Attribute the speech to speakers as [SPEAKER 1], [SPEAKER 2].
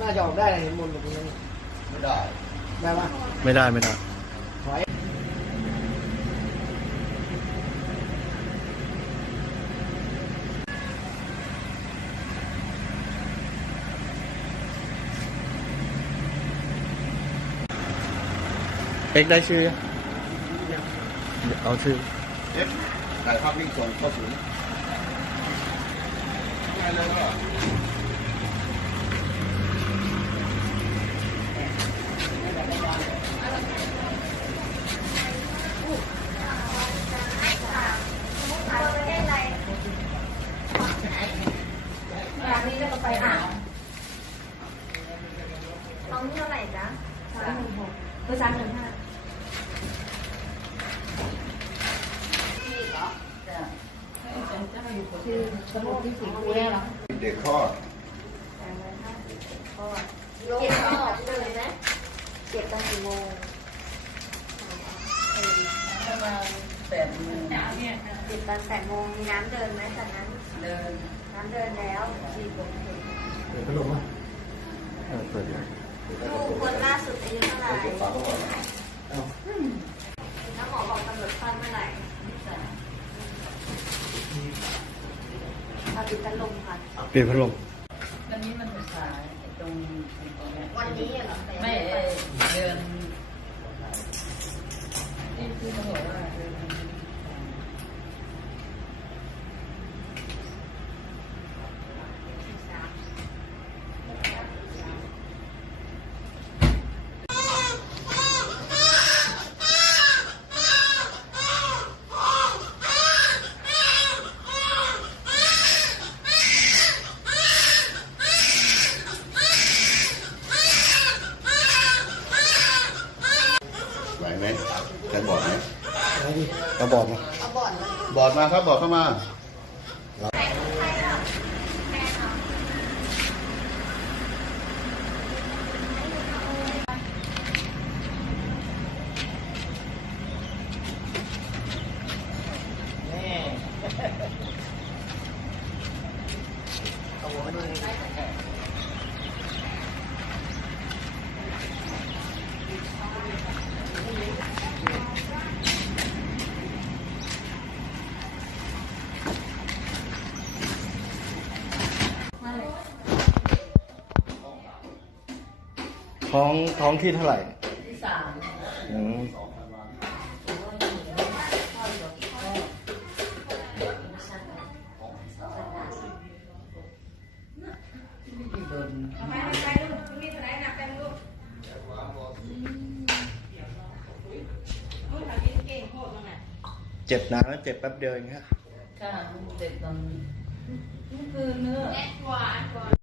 [SPEAKER 1] น่าจะออกได้เห็นบนแบบนี้
[SPEAKER 2] ไม่ได้
[SPEAKER 1] ได้ปะ
[SPEAKER 3] ไม่ได้ไม่ได้
[SPEAKER 1] ถอย
[SPEAKER 3] เอ็กได้ชื่อเอาชื่อ
[SPEAKER 2] เอฟถ่ายภาพนิ่งส่งเข้าศูนย์ง่ายเลยก็
[SPEAKER 4] ร้านนี้จะ ไปอ่าวท้องเท่าไหร่จ๊ะสามหนึ่งหกเออสามหนึ่งห้าคือสมุดที่สีคูได้เหรอ
[SPEAKER 2] เด็กคลอด
[SPEAKER 4] สามร้อยห้าสิบก็เก็บก็เลยนะเก็บตั้งกี่โมง
[SPEAKER 5] ประมาณแปดโมง
[SPEAKER 4] เก็บตอนแปดโมงมีน้ำเดินไหมจากนั้น
[SPEAKER 5] เดิน
[SPEAKER 4] น้ำเดินแล้วสี่ปกติ
[SPEAKER 3] เปิดพัดลมอะเออเปิดเลย
[SPEAKER 4] ลูกคนล่าสุดอายุเท่าไหร่
[SPEAKER 2] เก็บฝาเขาก่อน
[SPEAKER 4] แล้วหมอบอกกำหนดคลอดเมื่อไหร่เอาติดตะลมค่ะ
[SPEAKER 3] เปลี่ยนพัดลม
[SPEAKER 5] วันนี้มันสายตรงตรงเนี้ย
[SPEAKER 4] วันนี้เหรอ
[SPEAKER 5] ไม่เอ่อเดินที่ที่เขาบอกว่า
[SPEAKER 2] ไหวไหมใครบอกไหม
[SPEAKER 1] ไหนดิ
[SPEAKER 3] กระบอกมา
[SPEAKER 2] บอดมาครับบอดเข้ามา
[SPEAKER 1] แน่เอาหัวดูนี่
[SPEAKER 3] ท้องท้องที่เท่าไหร่
[SPEAKER 5] ที่สาม
[SPEAKER 3] อืมเจ็บนานแล้วเจ็บแป๊บเดียวเองฮะ
[SPEAKER 5] ค่ะเด็กตอนเมื่อคืนเนื้อ